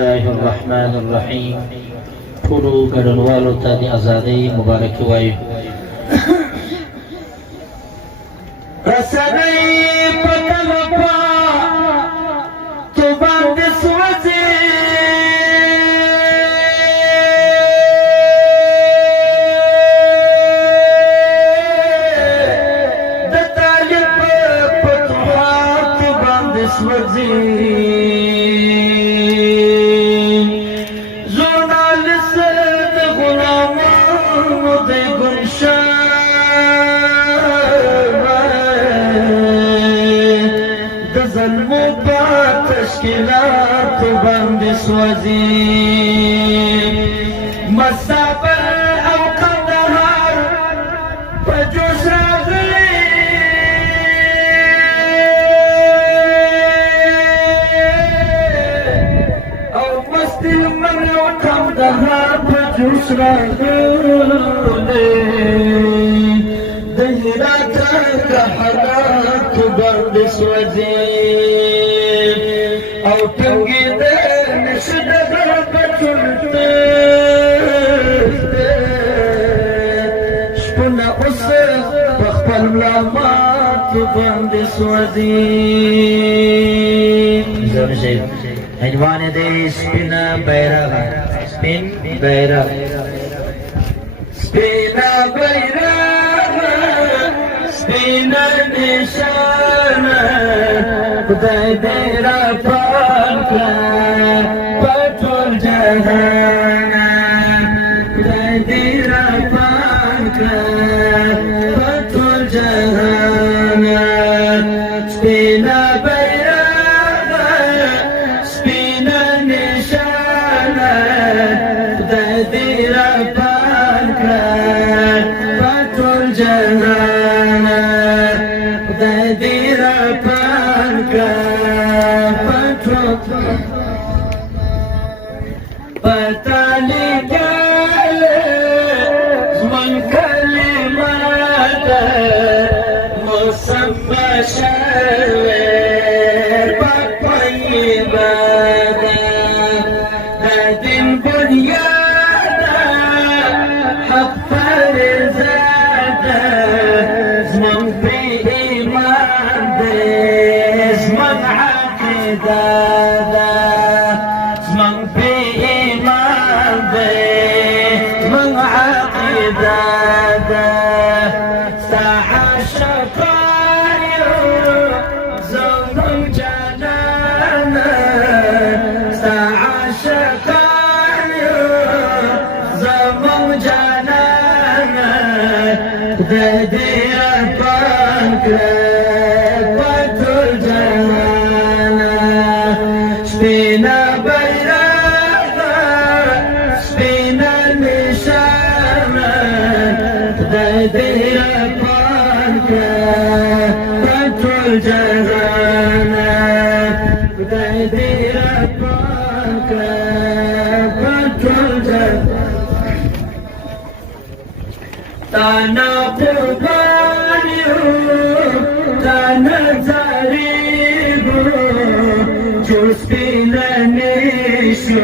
الله الرحمن الرحیم ټولو ګډونوالو ته د ازادۍ مبارکي وایو. رسنۍ په طلبا تو باندې سوځي د طالب په طاعت باندې سوځي تشکیلات باندې سوځي مسافر او قندهار په جوش راغلي او مستی من او قندهار په جوش راغلي د هرات حالات باندې سوځي او تنگی دے نشد غربتون شپنا اس بخپل ملامات باندې سوځي. زور شیف عنوان دے سپینا بیرغ سپین بیرغ سپینا بیرغ سپینا نشانه خدای دې را پاک په ټول جهان خدای دې را پاک په ټول جهان سپینا بیرغ سپینا نشانه خدای دې را پاک په ټول جهان خدای دې را پاک پتا لیکل زمن کلمات مسمى شوه پاک عبادت د دین بنیاد حق فرزاد زمن په ایمان دې زمن عقیده پټول جهان سپینا بیرغ سپینا نشانه خدای دې را پاک پټول جهان خدای دې را پاک پټول جهان تانا سپینا نشو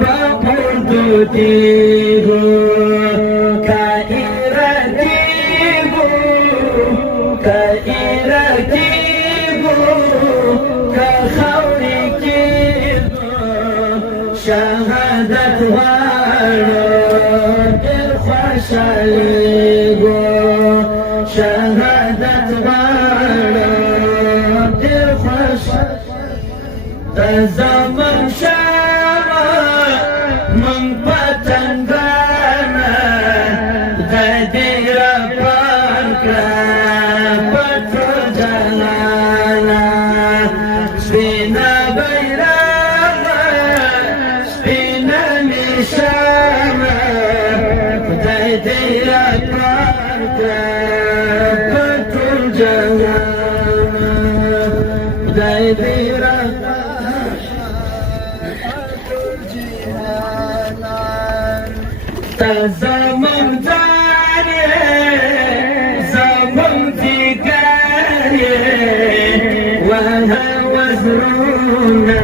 باپردو دیگو کا ایرادیگو کا خوری کیگو شهادت وارو دل خوشالیگو شهادت وارو دل خوشالیگو زمان شاما من پتنگانا ددیر پاکا پتر جلانا سپینا بیرغ سپینا نشانا ددیر پاکا پتر جلانا ددیر زمان جاری زمان دیگری و وزرونه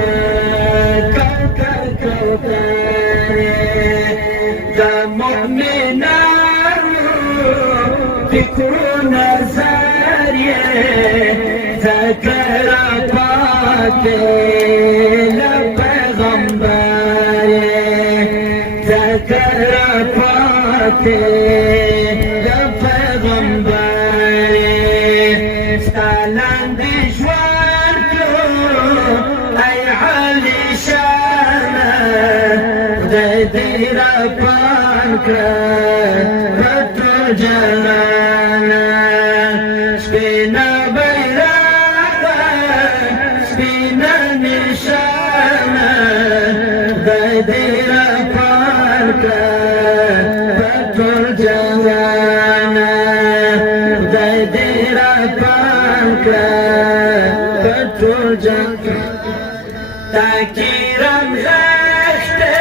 تاکیرم زخته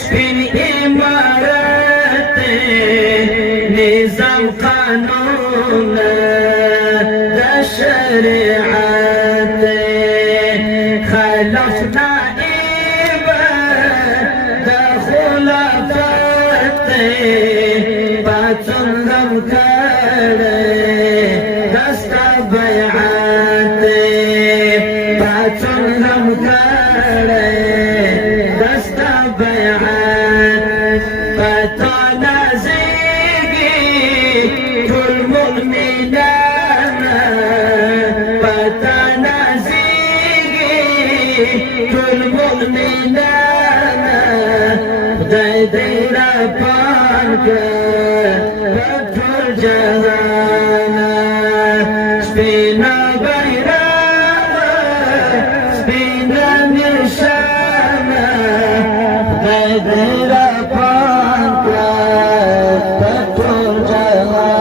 سپین امارت نظام قانون دا شریعت خلف نائب دا خلافت باتن غم کرده دستا بیعت باتن غم کرده دستا بیعت بتا نازیگی کل مؤمنان بتا نازیگی کل مؤمنان خدای دیرا پاک بطر جهانا سپینا بیرا سپینا نشانا خدای دیرا پاک بطر جهانا